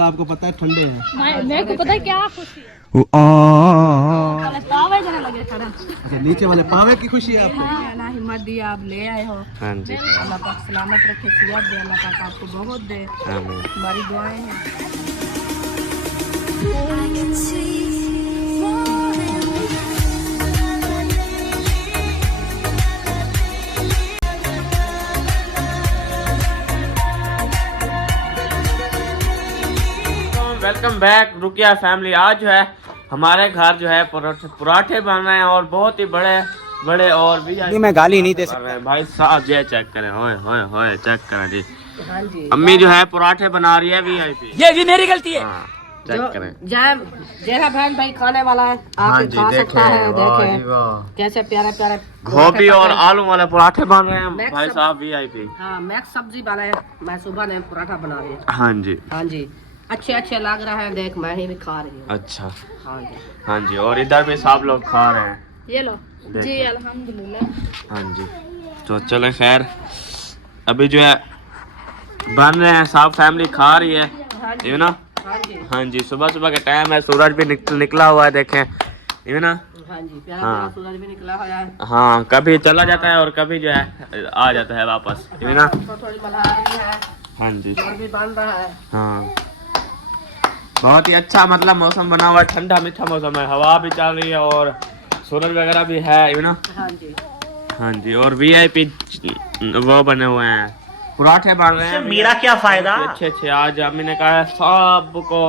आपको पता है ठंडे हैं। मेरे को पता है क्या खुशी है। पावे जरा लगे खड़ा। अच्छा नीचे वाले पावे की खुशी है आपको। अल्लाह हिम्मत दी, आप ले आए हो। हाँ जी अल्लाह पाक सलामत रखे, सेहत दे, अल्लाह पाक आपको बहुत दे। आमीन। हमारी दुआएं हैं। Welcome back Rukiya family. आज जो है हमारे घर जो है पराठे बन रहे हैं और बहुत ही बड़े बड़े और भी मैं गाली नहीं दे सकता भाई साहब। ये चेक करें, होए होए होए चेक करें जी। हाँ जी, अम्मी जो है पराठे बना रही है वीआईपी। ये भी मेरी गलती है। हाँ, चेक करें। जरा बहन भाई खाने वाला है, आप खा सकता है। देखें कैसे प्यारे प्यारे गोभी और आलू वाले पराठे बन रहे हैं भाई साहब वीआईपी। हाँ मैक्स सब्जी वाला है। मैं सुबह ने पराठा बना रही हूँ। हाँ जी हाँ जी, अच्छे अच्छे लग रहा है। देख मैं ही भी खा रही हूँ। अच्छा हाँ जी, हाँ जी, और इधर भी सब लोग खा रहे हैं। ये लो जी, अल्हम्दुलिल्लाह। हाँ जी, तो चले खैर अभी जो है बन रहे हैं, सब फैमिली खा रही है ये ना। हाँ जी, हाँ जी, सुबह सुबह का टाइम है, सूरज भी निकला हुआ है देखें ये ना। हाँ जी, प्यारा हाँ। प्यारा सूरज भी निकला हुआ है। हाँ, कभी चला जाता है और कभी जो है आ जाता है वापस ये ना। थोड़ी मल्हार भी है, हाँ जी, और भी बन रहा है। हाँ बहुत ही अच्छा मतलब मौसम बना हुआ है, ठंडा मीठा मौसम है, हवा भी चल रही है और सूरज वगैरह भी है यू ना। हाँ जी, हाँ जी, और वीआईपी वो बने हुए हैं, पराठे बन रहे हैं। मेरा क्या फायदा। अच्छे अच्छे आज अम्मी ने कहा है सबको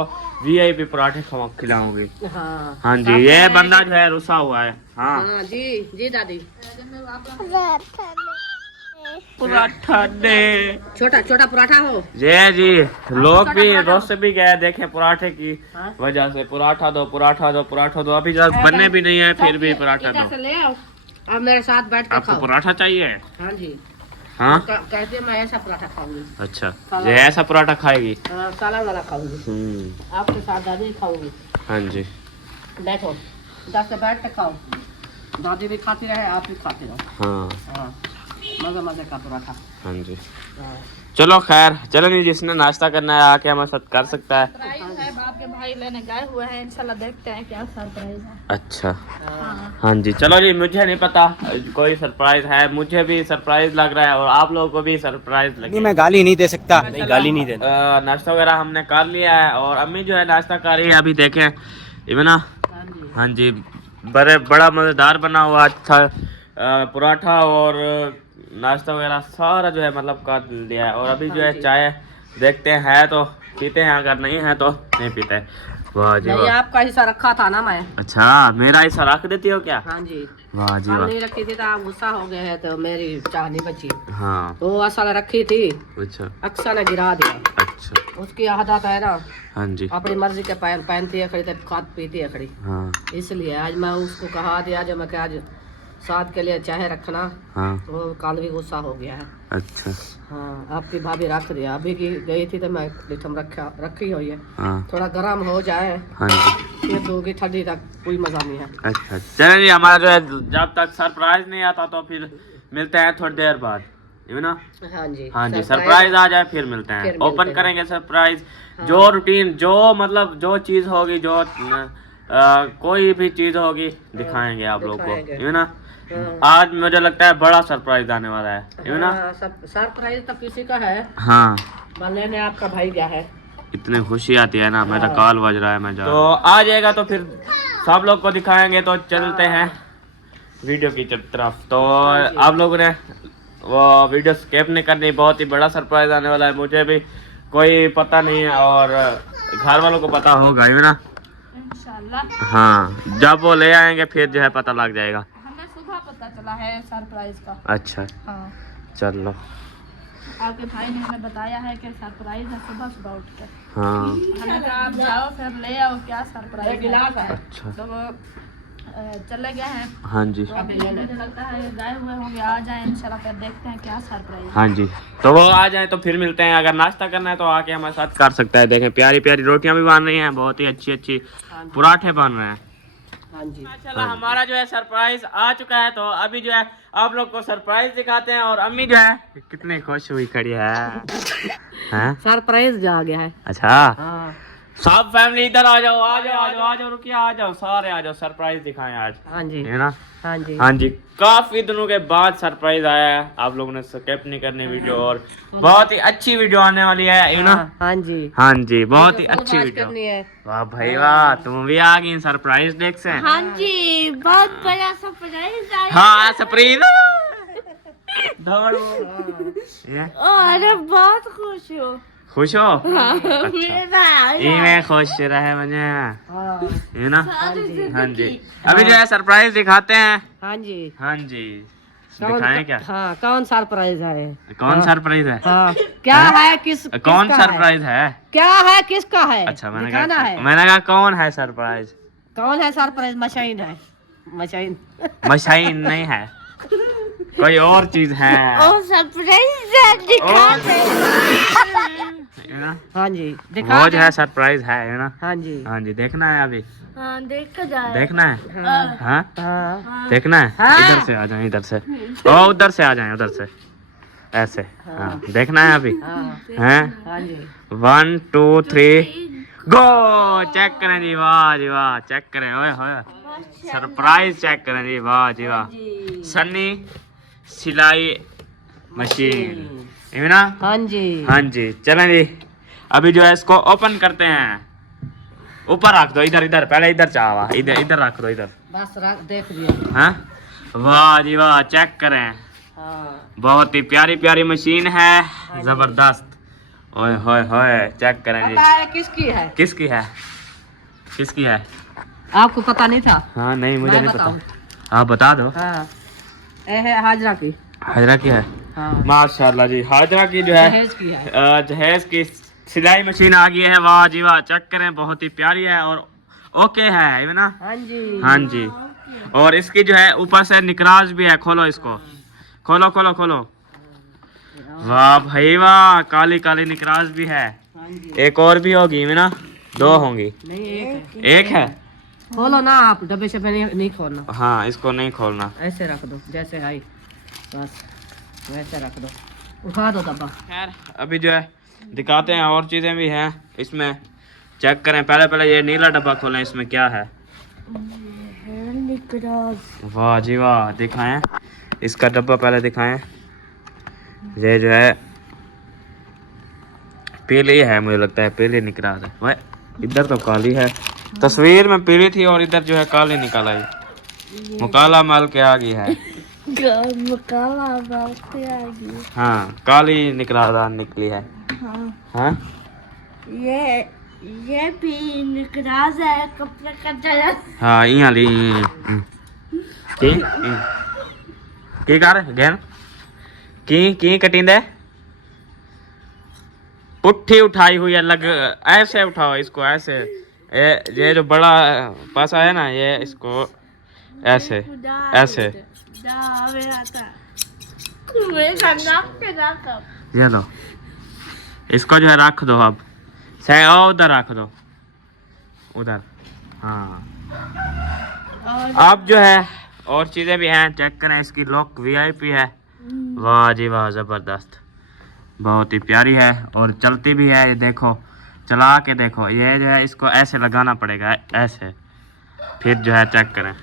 वीआईपी पराठे खिलाऊंगी। हाँ हाँ जी, ये बंदा जो है रुसा हुआ है। हाँ हाँ जी जी दादी। पराठा दे छोटा छोटा पराठा हो। जी जी, लोग भी रोज से भी गए देखे पराठे की हाँ? वजह से, पराठा दो पराठा दो पराठा दो, अभी जब बनने भी नहीं है फिर भी पराठा इधर दो। से ले आओ, अब मेरे साथ बैठ कर आपको खाओ। पराठा चाहिए? हाँ जी, हाँ कहते हैं मैं ऐसा पराठा खाऊंगी। अच्छा, ये ऐसा पराठा खाएगी? हाँ, सालन वाला खाऊंगी। आपके साथ दादी खाऊंगी। हाँ जी, बैठो, इधर से बैठ कर खाओ। दादी भी खाती रहे, आप भी खाते रहो। हाँ हाँ, मजे मजे का पराठा। हाँ जी, हाँ। चलो खैर चलो, नहीं जिसने नाश्ता करना है आके हमारे साथ कर सकता है। सरप्राइज है, बाप के भाई लेने गए हुए हैं, इंशाल्लाह देखते हैं क्या सरप्राइज है। अच्छा हाँ। हाँ जी, चलो जी, मुझे नहीं पता कोई सरप्राइज है, मुझे भी सरप्राइज लग रहा है और आप लोगों को भी सरप्राइज लगे। मैं गाली नहीं दे सकता। नहीं गाली नहीं देना। नाश्ता वगैरह हमने कर लिया है और अम्मी जो है नाश्ता कर रही है अभी देखें इमना। हाँ जी, हाँ जी, बड़ा मज़ेदार बना हुआ अच्छा पराठा और नाश्ता वगैरह सारा जो है मतलब कर लिया है और अभी जो है चाय देखते हैं तो पीते हैं, अगर नहीं है तो नहीं पीते। वाह जी नहीं वाह। आपका हिस्सा रखा था ना मैं। अच्छा, मेरा हिस्सा रख देती हो क्या? हाँ जी, वाह जी कल वाह। नहीं रखी थी तो आप गुस्सा हो गए हैं, तो मेरी चाह नहीं बची। हाँ तो असल रखी थी, अच्छा अक्सर ने गिरा दिया। अच्छा, उसकी आदत है ना, हाँ जी अपनी मर्जी के पहनती है खड़ी, तो खाद पीती है खड़ी। हाँ इसलिए आज मैं उसको कहा दिया, जो मैं क्या आज साथ के लिए चाहे रखना, हाँ तो कल भी गुस्सा हो गया है। अच्छा हाँ, आपकी भाभी रख दिया, अभी की गई थी तो मैं लिथम रखी हुई है। हाँ थोड़ा गर्म हो जाए हाँ जी फिर दोगी, ठंडी तक कोई मजा नहीं है। अच्छा, चलिए जी, हमारा जो है जब तक सरप्राइज नहीं आता तो फिर मिलते हैं थोड़ी देर बाद ये ना। हाँ जी, हाँ जी, सरप्राइज आ जाए फिर मिलते हैं, फिर मिलते ओपन हैं। करेंगे सरप्राइज। जो रूटीन जो मतलब जो चीज़ होगी, जो कोई भी चीज़ होगी दिखाएंगे आप लोग को दिखाएंगे। ये ना। हाँ। आज मुझे लगता है बड़ा सरप्राइज आने वाला है ये ना। हाँ, सरप्राइज तो किसी का है, हाँ, भले ने आपका भाई गया है। इतनी खुशी आती है ना, मेरा कॉल बज रहा है, मैं जा तो आ जाएगा तो फिर सब लोग को दिखाएंगे। तो चलते हैं वीडियो की तरफ। तो आप लोगों ने वो वीडियो स्किप नहीं करनी, बहुत ही बड़ा सरप्राइज आने वाला है, मुझे भी कोई पता नहीं है और घर वालों को पता होगा ये ना। इंशाल्लाह हाँ, जब वो ले आएंगे फिर जो है पता लग जाएगा। हमें सुबह पता चला है सरप्राइज का। अच्छा हाँ, चलो। आपके भाई ने हमें बताया है कि सरप्राइज है सुबह सुबह उठ कर। हाँ हमने कहा आप जाओ फिर ले आओ क्या सरप्राइज है। अच्छा, तो वो चले गए हैं। हाँ जी तो अभी मुझे लगता है गए हुए होंगे, आ जाए इंशाल्लाह, फिर देखते हैं क्या सरप्राइज है। हाँ जी, तो वो आ जाए तो फिर मिलते हैं। अगर नाश्ता करना है तो आके हमारे साथ कर सकता है। देखें प्यारी प्यारी रोटियां भी बन रही हैं, बहुत ही अच्छी अच्छी हाँ जी। पराठे बन रहे हैं हाँ जी। माशाल्लाह हमारा जो है सरप्राइज आ चुका है, तो अभी जो है आप लोग को सरप्राइज दिखाते हैं। और अम्मी जो है कितनी खुश हुई खड़ी है हैं? सरप्राइज जा गया है। अच्छा हाँ सब फैमिली इधर आ जाओ, आ जाओ, आ जाओ, आ जाओ, रुकिए, आ जाओ, सारे आ जाओ, सरप्राइज दिखाएं आज, हाँ जी, है ना? हाँ जी, हाँ जी, काफी दिनों के बाद सरप्राइज आया है। आप लोगों ने स्किप नहीं करनी वीडियो, और बहुत ही अच्छी वीडियो आने वाली है, यू ना? हाँ जी, हाँ जी, बहुत ही अच्छी बात वीडियो। करनी है। वाह भाई वाह, तुम भी आ गई सरप्राइज देख से। हाँ जी, बहुत बड़ा सरप्राइज आया। हाँ सरप्राइज अरे बहुत खुश हूँ। खुश हो? मेरा मैं खुश रहे मुझे, हाँ है ना? सारी हाँ जी, जिंदगी। अभी जो है सरप्राइज दिखाते हैं। हाँ जी, हाँ जी, दिखाएं क्या? हाँ कौन सरप्राइज है? कौन सरप्राइज है? हाँ क्या है, किस कौन किसका है? सरप्राइज है? क्या है, किसका है? अच्छा दिखाना है। मैंने कहा कौन है सरप्राइज? कौन है सरप्राइज? मशीन है, मशीन। मशीन नहीं है, कोई और चीज है। ओ सरप्राइज दिखा दे। है ना? हाँ जी, दिखा वो जो दे। है सरप्राइज है ना? हाँ जी, हाँ जी, देखना है अभी, हाँ देखा जाए। देखना है। हाँ हाँ हाँ देखना है। हाँ। इधर से आ जाए, इधर से, ओ उधर से आ जाए, उधर से, ऐसे। हाँ देखना है अभी, हाँ हैं? हाँ जी, 1 2 3 गो। चेक करें जी, वाह जी वाह, चेक करें, ओए होए, सरप्राइज चेक करें जी, वाह जी वाह, सन्नी सिलाई मशीन, है ना? हाँ जी, हाँ जी, चलें जी, अभी जो है इसको ओपन करते हैं। ऊपर रख दो, इधर इधर, पहले इधर चावा, इधर इधर रख दो, इधर। बस रख, देख लिया। हाँ वाह जी वाह, चेक करें, हाँ बहुत ही प्यारी प्यारी मशीन है, जबरदस्त। ओए होए होए, चेक करें जी, पता है किसकी है? किसकी है? किसकी है? आपको पता नहीं था? हाँ नहीं, मुझे मैं नहीं बताऊं? पता, आप बता दो। हाँ ये है हाजरा की। हाजरा की है? हाँ माशाल्लाह जी, हाजरा की जो है जहेज की है। जहेज की सिलाई मशीन आ गई है, वाह जी वाह, चेक करें, बहुत ही प्यारी है और ओके है ना? हाँ जी, हाँ जी, और इसकी जो है ऊपर से निकराज भी है, खोलो इसको, खोलो खोलो खोलो, वाह भाई वाह, काली काली निकराज भी है। हाँ जी, एक और भी होगी, है ना? 2 होंगी, नहीं एक है। एक है। खोलो ना आप, डब्बे शब्बे नहीं खोलना, हाँ इसको नहीं खोलना। ऐसे रख दो जैसे है, बस वैसे रख दो, उठा दो डब्बा। खैर अभी जो है दिखाते हैं, और चीज़ें भी हैं इसमें, चेक करें। पहले पहले ये नीला डब्बा खोलें, इसमें क्या है? वाह जी वाह, दिखाएं इसका डब्बा, पहले दिखाएं। ये जो है पीली है, मुझे लगता है पीली निकला है। वह इधर तो काली है, तस्वीर में पीली थी और इधर जो है काली निकाला है, मुकाला माल के आ गई है। हाँ काली निकली है। हाँ ये भी निकराज है, कपड़ा का जरा। हाँ यहाँ ली की कर गैन की कटिंदे पुट्ठी उठाई हुई है, लग ऐसे उठाओ इसको, ऐसे ये जो बड़ा पासा है ना, ये इसको ऐसे ऐसे, ये लो, इसको जो है रख दो, अब सही उधर रख दो, उधर। हाँ अब जो है और चीज़ें भी हैं, चेक करें, इसकी लॉक VIP है, वाह जी वाह, ज़बरदस्त, बहुत ही प्यारी है और चलती भी है। ये देखो, चला के देखो, ये जो है इसको ऐसे लगाना पड़ेगा, ऐसे, फिर जो है चेक करें,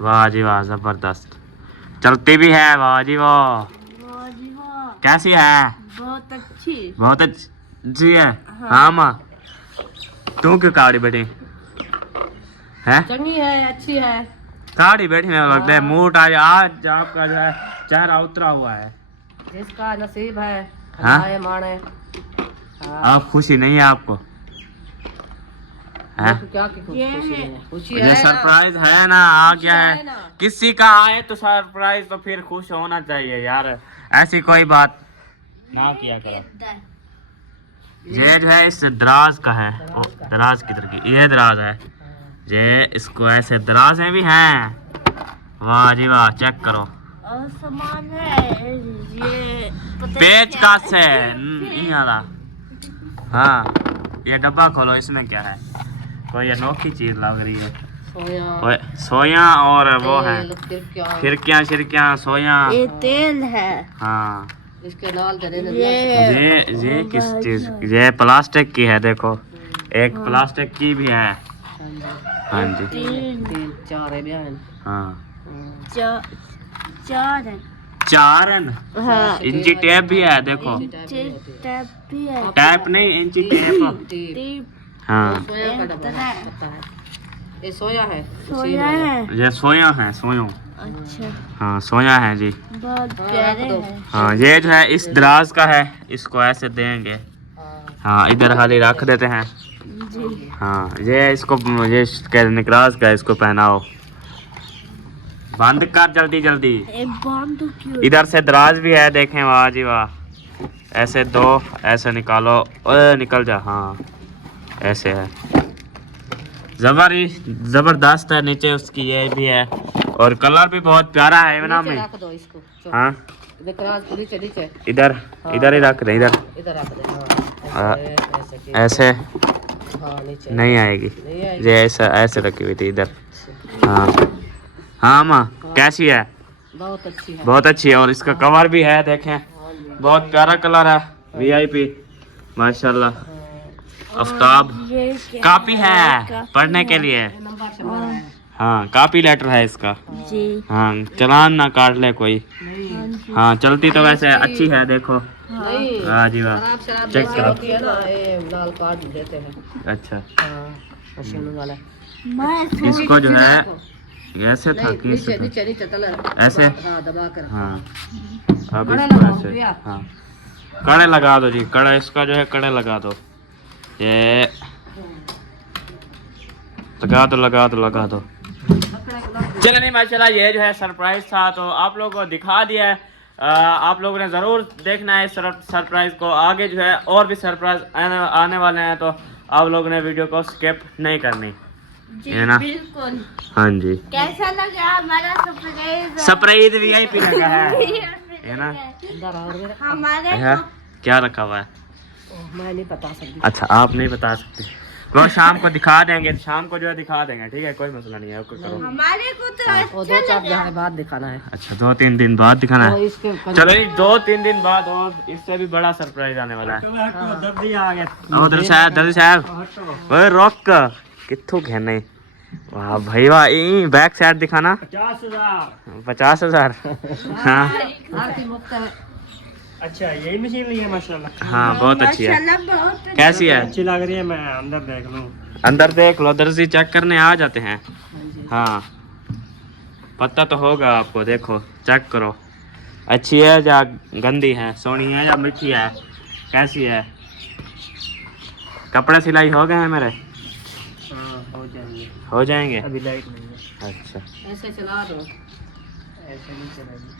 वाह जी वाह, ज़बरदस्त, चलती भी है, वाह जी वाह। कैसी है? बहुत अच्छी। बहुत अच्छी है। हाँ माँ, तू क्यों काड़ी बैठी है? चंगी है, अच्छी है। काड़ी बैठी में लगता है मूड आज आपका जो है चेहरा उतरा हुआ है। जिसका नसीब है, हाँ? खाए माने। हाँ। आप खुशी नहीं है आपको? है? तो क्या की खुशी नहीं है? खुशी ये है ना। सरप्राइज है ना, आ गया है है, ना। किसी का आए तो सरप्राइज, तो फिर खुश होना चाहिए यार, ऐसी कोई बात ना किया करो। ये जो है इस दराज का है, दराज किधर की? ये दराज है, ये इसको ऐसे दराजें भी हैं, वाह जी वाह, चेक करो, और सामान है ये पेचकस है नहीं आला। हाँ ये डब्बा खोलो, इसमें क्या है? कोई अनोखी चीज लग रही है। सोया और वो है फिर खिड़कियाँ सोया। ये तेल है। हाँ इसके नाल ये किस चीज, ये प्लास्टिक की है देखो, एक प्लास्टिक की भी है। हाँ जी तीन चार है बहन। हाँ चार है। चार है ना। हाँ। इंची टेप भी है देखो, टैप भी है। टैप नहीं इंची टेप। टीप हाँ सोया का डब्बा पता है, ये सोया है। सोया है। ये सोया है, सोया। अच्छा हाँ सोया है जी। बहुत प्यारे है। हाँ ये जो है इस दराज का है, इसको ऐसे देंगे। हाँ इधर खाली रख देते हैं। जी हाँ ये इसको ये निकराज का, इसको पहनाओ। बंद कर जल्दी जल्दी। ये बंद क्यों? इधर से दराज भी है देखें, वाह जी वाह। ऐसे दो, ऐसे निकालो, ओए निकल जा। हाँ ऐसे है, जबरदस्त है। नीचे उसकी ये भी है और कलर भी बहुत प्यारा है ना में। रख दो इसको। हाँ नीचे नीचे इधर इधर ही रख दे, इधर इधर रख दे। हाँ, ऐसे ऐसे हाँ नीचे नहीं आएगी। नहीं आएगी। ये ऐसा ऐसे रखी हुई थी इधर। हाँ हाँ माँ कैसी है? बहुत अच्छी है। बहुत अच्छी है और इसका कवर भी है देखें, बहुत प्यारा कलर है। वीआईपी माशाल्लाह। आफ्ताब ये क्या कापी है पढ़ने के लिए। हाँ कापी लेटर है इसका। जी हाँ चलान ना काट ले कोई। हाँ चलती तो वैसे अच्छी है देखो। नहीं हाँ जी वाह, शराब शराब चेक जैसे करो। होती है ना, ये लाल कार्ड देते हैं। अच्छा हाँ मशीन वाला। मैं इसको जो है ऐसे था कि नीचे नीचे नीचे तले ऐसे। हाँ दबा कर। हाँ अब कड़े इसको लगाओ ऐसे। भैया। हाँ कड़े लगा दो जी, कड़े इसका जो है कड़े लगा दो। ये लगा दो। चलो नहीं माशाल्लाह, ये जो है सरप्राइज था तो आप लोगों को दिखा दिया है। आप लोगों ने ज़रूर देखना है सरप्राइज को। आगे जो है और भी सरप्राइज आने वाले हैं तो आप लोगों ने वीडियो को स्किप नहीं करनी जी है ना। बिल्कुल। हाँ जी कैसा लगा हमारा सरप्राइज? सरप्राइज वीआईपी लगा है ना। अंदर और हमारे है क्या रखा हुआ है? मैं नहीं बता सकती। अच्छा आप नहीं बता सकते, वो शाम को दिखा देंगे, शाम को जो है दिखा देंगे, ठीक है कोई मसला नहीं है। करो हमारे को तो वो दो चार दिन बाद दिखाना है। अच्छा 2-3 दिन बाद दिखाना तो है। इसके चलो जी 2-3 दिन बाद और इससे भी बड़ा सरप्राइज आने वाला है। दर्जी साहब ओए रोक कित्थों कहने। वाह भाई वाह, बैक साइड दिखाना। 50,000 हाँ आरती मुफ्त है। अच्छा यही मशीन ली है माशाल्लाह। हाँ बहुत अच्छी है। माशाल्लाह बहुत कैसी है? अच्छी लग रही है, मैं अंदर देख लूँ। अंदर देख लो, दर्जी चेक करने आ जाते हैं। हाँ पता तो होगा आपको, देखो चेक करो अच्छी है या गंदी है, सोनी है या मीठी है, कैसी है? कपड़े सिलाई हो गए हैं मेरे? हाँ हो जाएंगे। अभी लाइट नहीं है। अच्छा ऐसे चला दो। ऐसे नहीं चलेगी,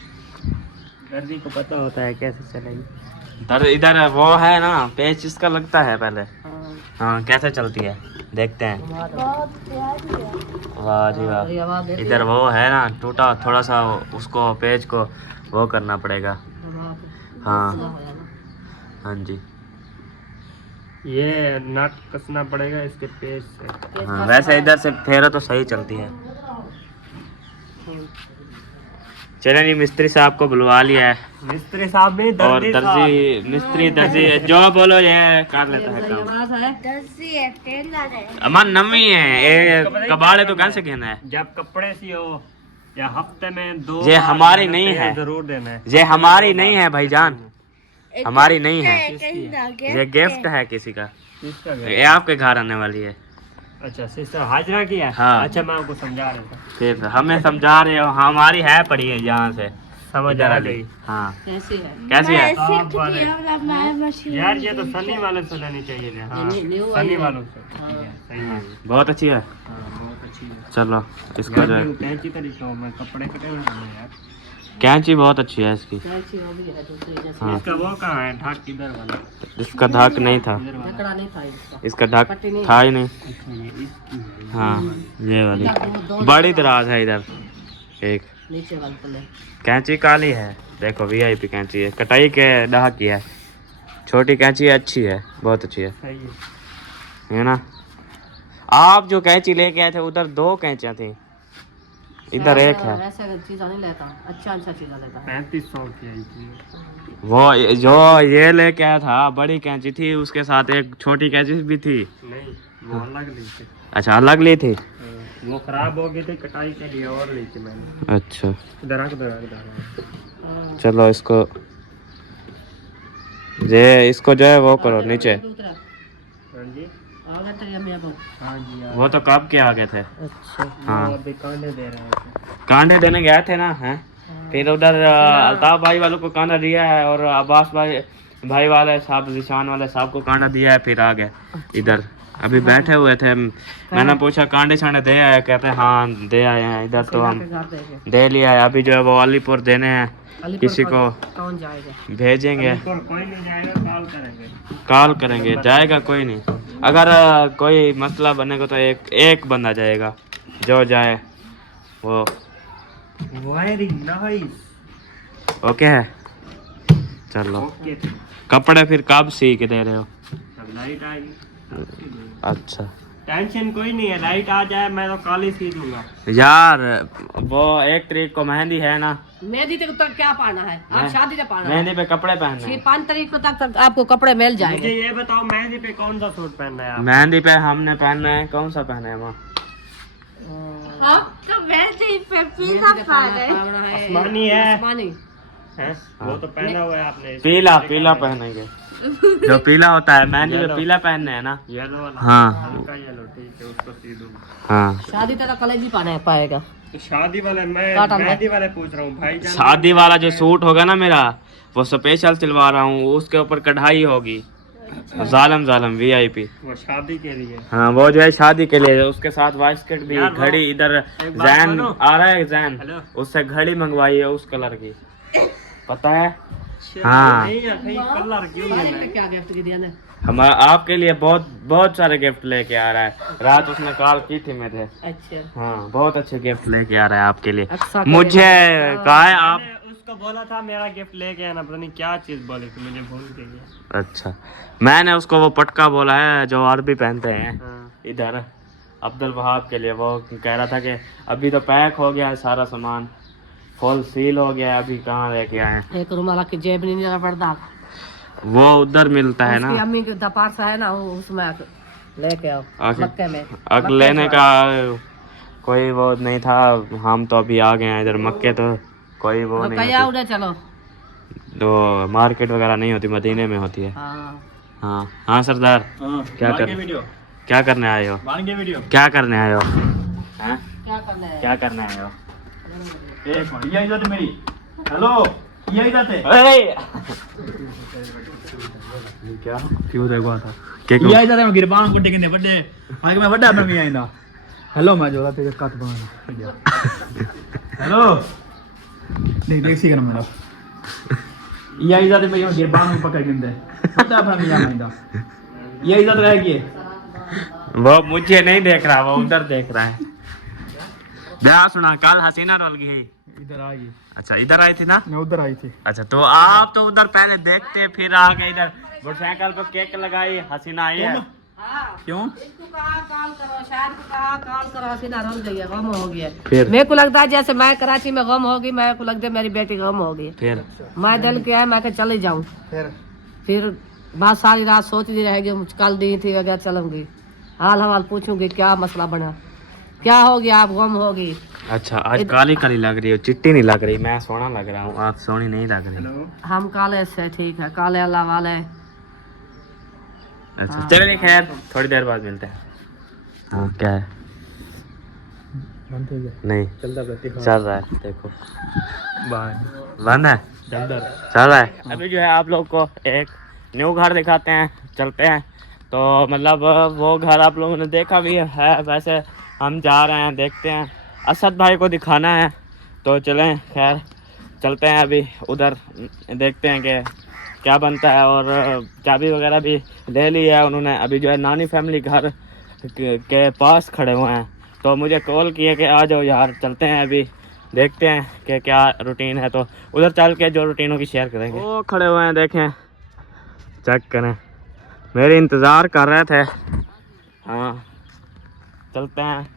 दर्जी को पता होता है कैसे चलेगी। इधर वो है ना पेच, इसका लगता है पहले। हाँ हाँ कैसे चलती है देखते हैं। बहुत प्यारी है। वाह जी और ये वाह। आवाज देती इधर वो है ना टूटा, थोड़ा सा उसको पेज को वो करना पड़ेगा। हाँ हाँ जी ये नट कसना पड़ेगा इसके पेज से। हाँ वैसे इधर से फेरो तो सही चलती है। चले नहीं मिस्त्री साहब को बुलवा लिया है मिस्त्री साहब भी और दर्जी मिस्त्री दर्जी जो बोलो ये कर लेता है काम। आवाज है। दर्जी है, टेलर है। अमन नमी है ये कबाड़े तो कैसे कहना है। जब कपड़े सियो या हफ्ते में 2 ये हमारी नहीं है, जरूर देना है। ये हमारी नहीं है भाईजान, हमारी नहीं है, कहीं ना ये गिफ्ट है किसी का। किसका घर? ये आपके घर आने वाली है। अच्छा सिस्टर हाजरा की है। हाँ। अच्छा मैं आपको समझा रहा था, फिर हमें समझा रहे हो, हमारी है पड़ी है यहाँ से समझ इधर आ वाली। गई। हाँ कैसी है? कैसी है? सीख दिया वाला मैं मशीन। यार ये तो सनी वाले से लेनी चाहिए थी। हाँ न्यू सनी आई है। वालों से। ठीक है, सही है। बहुत अच्छी है। हाँ बहुत अच्छी है। चलो इसको जो है यार कैंची तरीका हो, मैं कपड़े कटे हुए हैं यार। कैंची बहुत अच्छी है इसकी। कैसी वो भी है दूसरी जैसी। हाँ इसका वो कहाँ है, ढाक किधर वाला? इसका ढाक नहीं था, इधर वाला। ढकड़ा नहीं था इसका। इसका ढाक पट्टी नहीं। था ही नहीं। अच्छा ये इसकी है। हाँ ये वाली दो बड़ी दराज है इधर एक। नीचे वाले तले। कैंची काली है देखो, वीआईपी कैंची है, कटाई के ढाक की है। छोटी कैंची है, अच्छी है, बहुत अच्छी है सही है। ना। आप जो कैंची लेके आए थे उधर 2 कैंचियां थी, इधर एक है। ऐसे चीज़ नहीं लेता, अच्छा चीज़ लेता। 3500 की आई थी वो जो ये लेके आया था बड़ी कैंची थी, उसके साथ एक छोटी कैंची भी थी। नहीं, वो अलग ली थी। अच्छा अलग ली थी। वो खराब हो गई थी, कटाई के लिए और ली थी मैंने। अच्छा इधर रख दो। चलो इसको इसको जो है वो करो नीचे। हाँ जी, हाँ जी। वो तो कब के आ गए थे। अच्छा हाँ अभी कांडे दे रहे हैं। कांडे देने गए थे ना, हैं। फिर उधर अल्ताफ भाई वालों को कांडा दिया है और अब्बास भाई वाले साहब, जिशान वाले साहब को कांडा दिया है, फिर आ गए इधर। अभी बैठे हुए थे, मैंने पूछा कांडे छांडे दे आए, कहते हैं हाँ दे आए हैं। इधर तो हम दे लिया है, अभी जो है वो अलीपुर देने हैं, किसी को कौन जाएगा, भेजेंगे। कोई नहीं जाएगा, कॉल करेंगे, जाएगा कोई नहीं। अगर कोई मसला बनेगा तो एक बंदा जाएगा, जो जाए वो वायरिंग नाइस। ओके है। चलो ओके, कपड़े फिर कब सी के दे रहे हो। अब लाइट आएगी। अच्छा टेंशन कोई नहीं है, लाइट आ जाए मैं तो कल ही सी दूंगा यार, वो 1 तारीख को मेहंदी है ना। मेहंदी तक क्या पाना है, आप शादी से पाना है। मेहंदी पे कपड़े पहनने हैं। 5 तारीख को तक आपको कपड़े मिल मुझे जाएंगे। ये बताओ मेहंदी पे कौन सा सूट पहनना है आप? मेहंदी पे हमने पहनना है, कौन सा पहना है माँ। हम तो वैसे पे पीला खा रहे। आसमानी है, आसमानी। हैं? वो तो पहना हुआ है आपने। पीला पहनेंगे। जो पीला होता है मेहंदी पे, पीला पहनने है ना। येलो वाला, हाँ हल्का येलो, ठीक है, उसको सी दूंगा। हाँ शादी तक कलर भी पाना है पाएगा। तो शादी वाले मैं काटा में। मेहंदी वाले पूछ रहा हूँ भाई जान। शादी वाला जो सूट होगा ना मेरा, वो स्पेशल सिलवा रहा हूँ, उसके ऊपर कढ़ाई होगी, जालम VIP। वो शादी के लिए। हाँ वो जो है शादी के लिए, उसके साथ वाइस्कट भी, यार वो- घड़ी। इधर एक बात जैन मानो। आ रहा है, जैन, हेलो। उससे घड़ी मंगवाई है उस कलर की, पता है। हाँ नहीं यार, कहीं कलर क्यों साड़ी लेना पे है? क्या गिफ्ट दिया ने? हमारा आपके लिए बहुत सारे गिफ्ट लेके आ रहा है। रात उसने कॉल की थी मेरे। अच्छा हाँ बहुत अच्छे गिफ्ट लेके आ रहा है आपके लिए। अच्छा मुझे कहा है आप। मैंने उसको बोला था मेरा गिफ्ट लेके आना, पता नहीं क्या चीज बोली थी, मुझे भूल गई। अच्छा मैंने उसको वो पटका बोला है जो अरबी पहनते हैं हाँ। इधर, अब्दुल वहाब के लिए। वो कह रहा था कि अभी तो पैक हो गया है सारा सामान, फुल सील हो गया है, अभी कहाँ लेके आए। एक रुमाला की जेब नहीं जाना पड़ता। वो उधर मिलता है ना, उसकी अम्मी के दपार सा है ना, वो उसमें लेके आओ आखिर- मक्के में। अगर लेने का कोई वो नहीं था, हम तो अभी आ गए हैं इधर मक्के, तो कोई वो नहीं कहीं होती। उड़े चलो। तो मार्केट वगैरह नहीं होती, मदीने में होती है। हाँ हाँ हाँ सरदार, क्या करने आए हो, क्या करने आए हो, हैं? क्या करना है? क्या करने आए हो। हेलो ये इधर थे क्या क्यों देखो था क्या ये इधर मैं गिरबान को टिकने बड़े आगे मैं बड़ा मैं आइंदा हेलो मैं जोला तेरे कट बना हेलो नहीं देख सी कर मेरा ये इधर मैं ये गिरबान को पकड़ के बड़ा मैं आइंदा ये इधर रह गए। वो मुझे नहीं देख रहा, वो उधर देख रहा है। क्या सुना, कल हसीना रोल गई। इधर आ गई। अच्छा इधर आई थी ना। मैं उधर आई थी। अच्छा तो आप तो उधर पहले देखते फिर आ गए इधर, मोटरसाइकिल पे केक लगाई, हसीना आई है। क्यों इसको कहा कॉल करो, शायद को कहा कॉल करो, हसीना रोल गई है, गम हो गया। फिर मेरे को लगता है जैसे मैं कराची में गम होगी, मेरे को लगता है मेरी बेटी गम हो गई। फिर मैं दिल के आया, मैं के चले जाऊं। फिर बात सारी रात सोचती रहेगी, कल दी थी वगैरह चलूंगी, हाल हवाल पूछूंगी क्या मसला बना, क्या हो गया, आप गम होगी। अच्छा आज काली काली लग रही हो, चिट्टी नहीं लग रही, मैं सोना लग रहा हूँ, आप सोनी नहीं लग रही। हम काले से ठीक है, काले अल्लाह वाले। अच्छा चलिए खैर थोड़ी देर बाद मिलते हैं। हाँ क्या है, नहीं चल रहा है, देखो बंद है, चल रहा है। अभी जो है आप लोग को एक न्यू घर दिखाते हैं, चलते हैं। तो मतलब वो घर आप लोगों ने देखा भी है, वैसे हम जा रहे हैं, देखते हैं, असद भाई को दिखाना है, तो चलें खैर चलते हैं। अभी उधर देखते हैं कि क्या बनता है, और चाबी वगैरह भी ले ली है उन्होंने। अभी जो है नानी फैमिली घर के पास खड़े हुए हैं, तो मुझे कॉल किए कि आ जाओ यार, चलते हैं, अभी देखते हैं कि क्या रूटीन है। तो उधर चल के जो रूटीनों की शेयर करेंगे। वो खड़े हुए हैं, देखें, चेक करें, मेरे इंतज़ार कर रहे थे। हाँ चलते हैं।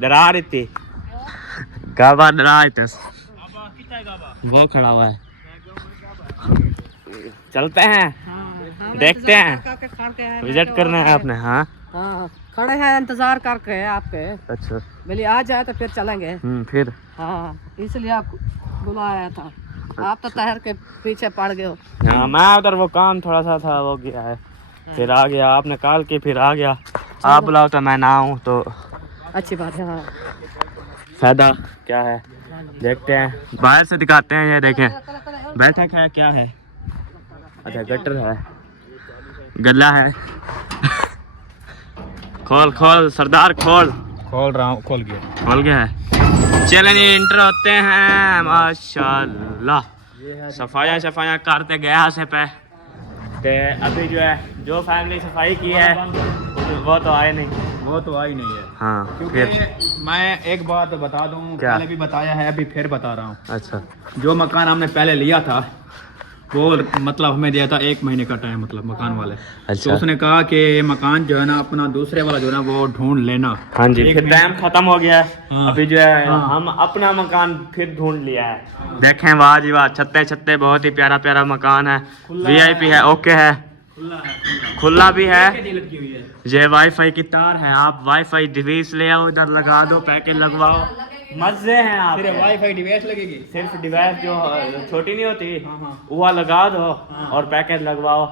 डरा रही थी गाबा, डरा रही थी, वो खड़ा हुआ है। चलते हैं, देखते हैं, विजिट करना है आपने। हाँ हाँ खड़े हैं, इंतजार करके है आपके। अच्छा, बोले आ जाए तो फिर चलेंगे। फिर हाँ इसलिए आप बुलाया था, आप तो तहर के पीछे पड़ गए हो। हाँ, मैं उधर वो काम थोड़ा सा था वो गया है, फिर आ गया। आपने कॉल की फिर आ गया। आप बुलाओ तो मैं ना आऊँ तो अच्छी बात है। हाँ फायदा क्या है, देखते हैं, बाहर से दिखाते हैं। ये देखें, बैठक है, क्या है? अच्छा, गटर है, गला है। खोल खोल सरदार, खोल। खोल रहा हूँ, खोल गया। खोल गया है। चलें जी, इंटर होते हैं। माशाल्लाह सफाया करते गया से पे ते अभी जो है, जो फैमिली सफाई की है वो तो आए नहीं। वो तो आई नहीं है। हाँ, क्योंकि फिर मैं एक बात बता दूं, क्या? पहले भी बताया है, अभी फिर बता रहा हूँ। अच्छा, जो मकान हमने पहले लिया था वो मतलब हमें दिया था 1 महीने का टाइम, मतलब मकान वाले। अच्छा। तो उसने कहा कि ये मकान जो है ना अपना दूसरे वाला जो है ना वो ढूंढ लेना। हाँ जी, एक फिर टाइम खत्म हो गया है। हाँ। अभी जो है हाँ। हम अपना मकान फिर ढूंढ लिया है। देखें, वाह जी वाह, छत्ते बहुत ही प्यारा प्यारा मकान है, VIP है, ओके है, खुला भी है। लटकी हुई है। ये वाईफाई की तार है, आप वाईफाई डिवाइस ले आओ, इधर लगा दो, पैकेज लगवाओ, मजे हैं आप। सिर्फ वाईफाई डिवाइस लगेगी। सिर्फ डिवाइस जो छोटी नहीं होती हाँ। वो लगा दो और पैकेज लगवाओ,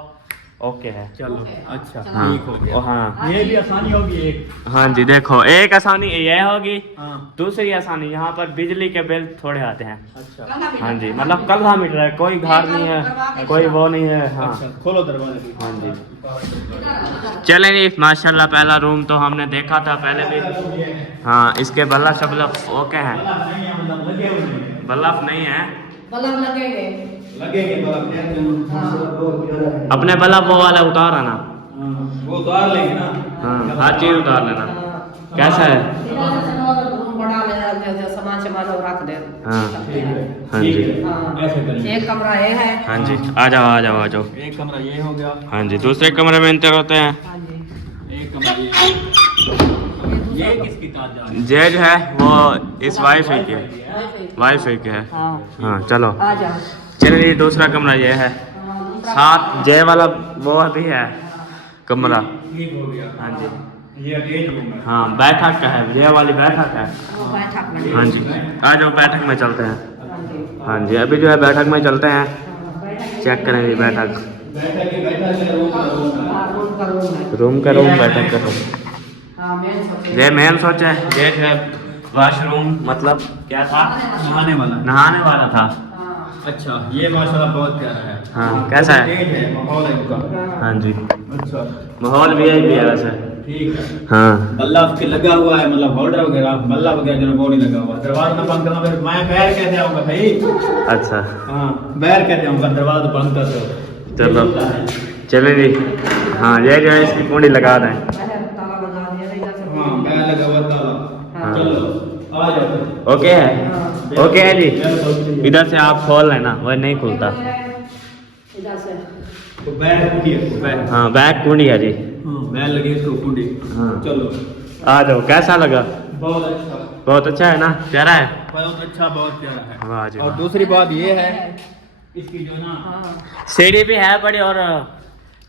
ओके है। चलो अच्छा, हाँ। ठीक हो गया। हाँ ये भी आसानी होगी एक। हाँ जी, देखो, एक आसानी ये होगी, हाँ। दूसरी आसानी यहाँ पर बिजली के बिल थोड़े आते हैं। अच्छा हाँ जी, मतलब कल्ला मीटर है, कोई घर नहीं है, कोई वो नहीं है। हाँ अच्छा, खोलो दरवाजा भी। हाँ जी, चलें जी। माशाल्लाह पहला रूम तो हमने देखा था पहले भी। हाँ, इसके बल्ब शबल्ब ओके हैं, मतलब लगे हुए हैं। बल्ब नहीं है, बल्ब लगेंगे। लगेंगे बल्ब। अपने बल्ब वो वाला उतार आना। वो उतार लेंगे ना। हाँ, हर चीज उतार लेना। कैसा है? रूम बड़ा ले, सामान रख दे। हाँ हाँ जी, ऐसे करेंगे। एक कमरा ये है। हाँ जी, आ जाओ आ जाओ आ जाओ। एक कमरा ये हो गया। हाँ जी, दूसरे कमरे में इंटर होते हैं। हाँ जी, एक कमरा ये किसकी तार जा रही है? जे जो है वो इस वाईफाई के है। हाँ हाँ चलो, आ जाओ। चलिए, दूसरा कमरा ये है, साथ जे वाला वो भी है कमरा। ठीक हो गया। हाँ जी, ये अटैच रूम है। हाँ बैठक का है, ये वाली बैठक है। वो बैठक में। हाँ जी, आ जाओ बैठक में चलते हैं। हाँ जी, हाँ जी, अभी जो है बैठक में चलते हैं, बैठक चेक करेंगे बैठक। बैठक है रूम का रूम है। रूम का रूम है। रूम का रूम, बैठक का रूम। हाँ मेन सोचे। ये मेन सोच है, ये है वॉशरूम, मतलब क्या था, नहाने वाला। नहाने वाला था। अच्छा, ये माशाल्लाह बहुत प्यारा है। हाँ, कैसा है? तेज है माहौल है इनका। हाँ जी, अच्छा माहौल VIP है वैसे। ठीक है। हाँ बल्ब के लगा हुआ है, मतलब होल्डर वगैरह, बल्ब वगैरह जो वो नहीं लगा हुआ। दरवाजा तो बंद करना, फिर मैं बैर कैसे आऊंगा भाई? अच्छा, हाँ, बैर कैसे आऊंगा? दरवाजा तो बंद कर दो। चलो चले जी। हाँ, ये जो है इसकी कुंडी लगा दें। ताला लगा दिया इधर से। हाँ, बैर लगा हुआ ताला। हाँ। चलो आ जाओ। ओके है, ओके है जी। इधर से आप खोल लेना, वह नहीं खुलता। इधर से। तो बैर कुंडी है, बैर। हाँ, बैक कुंडी है जी। हाँ, बैर लगी इसको कुंडी। हाँ। चलो आ जाओ, कैसा लगा? बहुत अच्छा, बहुत अच्छा है ना, प्यारा है। बहुत अच्छा, बहुत प्यारा है। वाह जी और वाह। दूसरी बात ये है इसकी जो ना, हाँ सीढ़ी भी है बड़ी और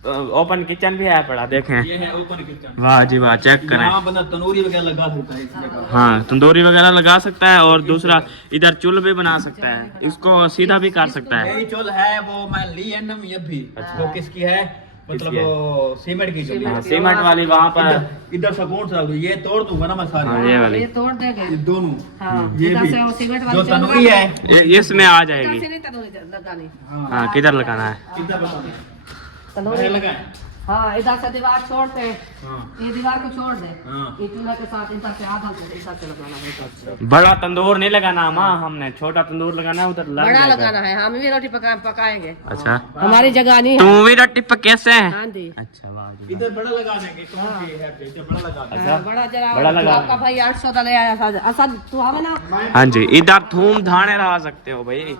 ओपन किचन भी है बड़ा, देखें। ये है ओपन किचन। वाह जी वाह, चेक करें। यहाँ बंदा तंदूरी वगैरह लगा सकता है इस जगह। हाँ, तंदूरी वगैरह लगा सकता है, और दूसरा इधर चूल्हा भी बना सकता है, इसको सीधा भी कर सकता है। यही चोल है वो मैं ली है ना ये भी। वो किसकी है? मतलब किसकी है? वो सीमेंट की जो हाँ, सीमेंट वाली वहाँ पर। इधर से कौन सा ये तोड़ दूंगा ना मैं हाँ, सारी। ये वाली ये तोड़ देंगे। ये दोनों। हाँ ये इधर भी से वो सीमेंट वाली जो चल तंदूरी रहा है इसमें आ इधर जाएगी। से नहीं तंदूरी लगानी। हाँ, किधर लगाना है? कितना पसंद है? तंदूरी पहले लगाएं। हाँ इधर से दीवार छोड़ते हैं, हाँ। ये दीवार को छोड़ दे, हाँ। ये चूल्हे के साथ इधर से आधा इधर से लगाना है, इधर से। बड़ा तंदूर नहीं लगाना माँ, हमने छोटा तंदूर लगाना है, उधर लग बड़ा जाएगा। लगाना है, हम भी रोटी पकाएंगे। अच्छा, हमारी जगह नहीं है। तुम भी रट्टी कैसे है? हाँ जी। अच्छा वाह जी। इधर बड़ा लगा देंगे। कौन सी है? इधर बड़ा लगा देंगे। अच्छा, बड़ा जरा बड़ा लगा आपका भाई 800 ले आया था। असद तू हमें ना हाँ जी, इधर थूम धाने लगा सकते हो भाई।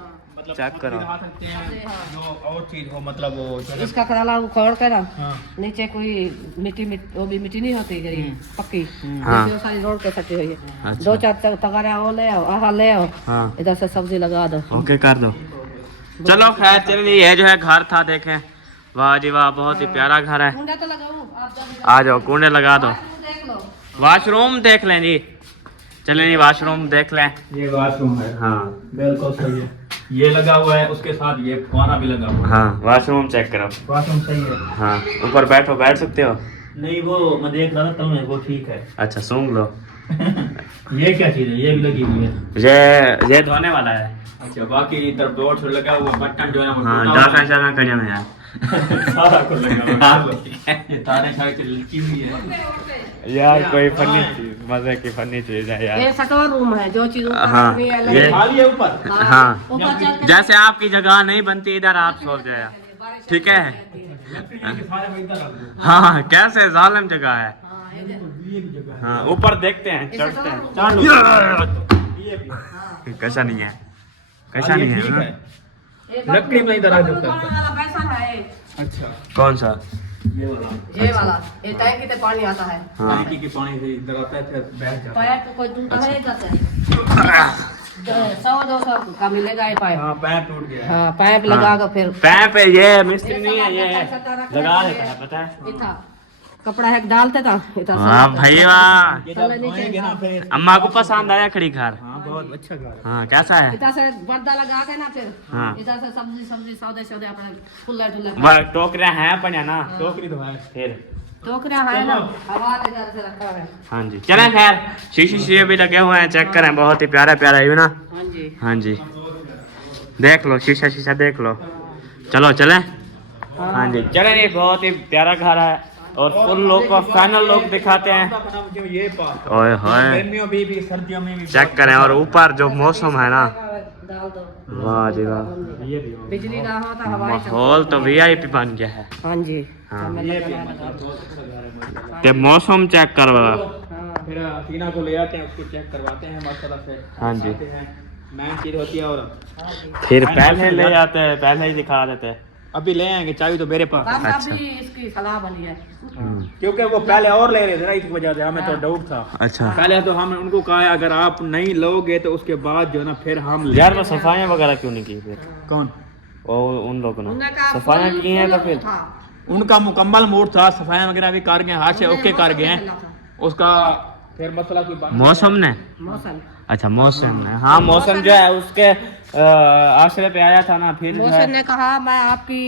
चेक करो। दिखा सकते हैं जो और चीज हो, मतलब वो इसका कराला उखोड़ कर ना, हाँ नीचे कोई मिट्टी वो भी मिट्टी नहीं होती गरीब पक्की, हाँ। नीचे वो सारी रोड के सटी हुई है। अच्छा। 2-4 तगारा वो ले आओ, आहा ले आओ, हाँ इधर से सब्जी लगा दो। ओके कर दो। चलो खैर चलिए, ये जो है घर था, देखें वाह जी वाह, बहुत ही प्यारा घर है। कुंडा तो लगाओ आप, आ जाओ कुंडे लगा दो। देख लो। वॉशरूम देख लें जी, चलें जी वॉशरूम देख लें। ये वॉशरूम है, हाँ बिल्कुल सही है। ये लगा हुआ है, उसके साथ ये फुहारा भी लगा हुआ है। हाँ वॉशरूम चेक करो। वॉशरूम सही है। हाँ ऊपर बैठो, बैठ सकते हो। नहीं वो मैं देख रहा था तब, वो ठीक है। अच्छा सूंघ लो। ये क्या चीज है? ये भी लगी हुई है। ये धोने वाला है। अच्छा, बाकी तरफ डोर से लगा हुआ बटन जो है वो हाँ टूटा हुआ डाका शाका कर जाना यार। सारा कुछ लगा हुआ हाँ, है। ये तारे सारे से लटकी हुई है। यार कोई फनी चीज, मजे की फनी चीज है यार। ये स्टोर रूम है, जो चीज ऊपर हाँ, रखनी है ये- खाली है ऊपर। हाँ। ऊपर चल के- जैसे आपकी जगह नहीं बनती इधर, आप सो जाए, ठीक है। सारे में इधर रख दो। हाँ कैसे जालिम जगह है। हाँ, ये दे- ये भी जगह है। हाँ ऊपर देखते हैं, ये चढ़ते हैं। स्टोर चार रूम। लोग। ये भी कैसा नहीं है, कैसा हाँ, ये नहीं ठीक है। है। ये लकड़ी में इधर आ जाओ पानी वाला पैसा है। अच्छा, कौन सा? ये वाला ये वाला, ये टैंकी से पानी आता है। हाँ टंकी के पानी से इधर आता है, फिर बह जाता है। पाइप कोई टूटा है इधर से, 100-200 का मिलेगा ये पाइप। हाँ, पैर टूट गया है। हाँ पाइप लगा कर फिर पैप है, ये मिस्त्री नहीं है, ये लगा लगा देता है, पता है। इतना कपड़ा है डालते था इधर से। हाँ भैया, ये जब धोएंगे ना फिर। अम्मा को पसंद आया खड़ी घर। हाँ, बहुत अच्छा घर है। हाँ कैसा है? इधर से पर्दा लगा के ना फिर हाँ। इधर से सब्जी सौदे अपने फुल्ला टुल्ला वह टोकरियां हैं अपन ना, टोकरी तो है। फिर टोकरियां है ना, हवा इधर से रखा है। हाँ जी चलें खैर। शीशे भी लगे हुए हैं, चेक करें, बहुत ही प्यारा प्यारा है ना। हाँ जी हाँ जी देख लो, शीशा देख लो। चलो चलें। हाँ जी चलें जी, बहुत ही प्यारा घर है और फुल लोग को फाइनल लोग दिखाते हैं। जो ये पास ओए होए गर्मियों में भी सर्दियों में भी चेक करें, और ऊपर जो मौसम है ना, डाल दो। वाह जी वाह, ये भी हो। बिजली ना हो तो हवा ही चलती। माहौल तो वीआईपी बन गया है। हाँ जी हाँ। तो मैं ये लगा भी लगा मतलब बहुत अच्छा घर है माशाल्लाह। ते मौसम चेक करो। हाँ। फिर हसीना को ले आते हैं, उसको चेक करवाते हैं माशाल्लाह से। हाँ जी। आते हैं, मेन चीज होती है। और हाँ जी। फिर पहले ले जाते हैं, पहले ही दिखा देते हैं। अभी ले आएंगे, चाबी तो मेरे पास। बस अच्छा। अभी इसकी सलाह बनी है। क्योंकि वो पहले और ले रहे थे ना, इस वजह से हमें तो डाउट था। अच्छा पहले तो हमने उनको कहा है, अगर आप नहीं लोगे तो उसके बाद जो है ना फिर हम ले। यार वो सफाइयाँ वगैरह क्यों नहीं की फिर? कौन? वो उन लोगों ने उन्होंने कहा सफाइयाँ फुल- की हैं तो फुल फिर था। उनका मुकम्मल मूड था, सफाई वगैरह भी कर गए, हाथ से ओके कर गए हैं। मौसम उसका फिर मसला कोई बात मौसम ने, अच्छा मौसम ने, हाँ मौसम जो है उसके आश्रय पे आया था ना, फिर जो मौसम है ने कहा मैं आपकी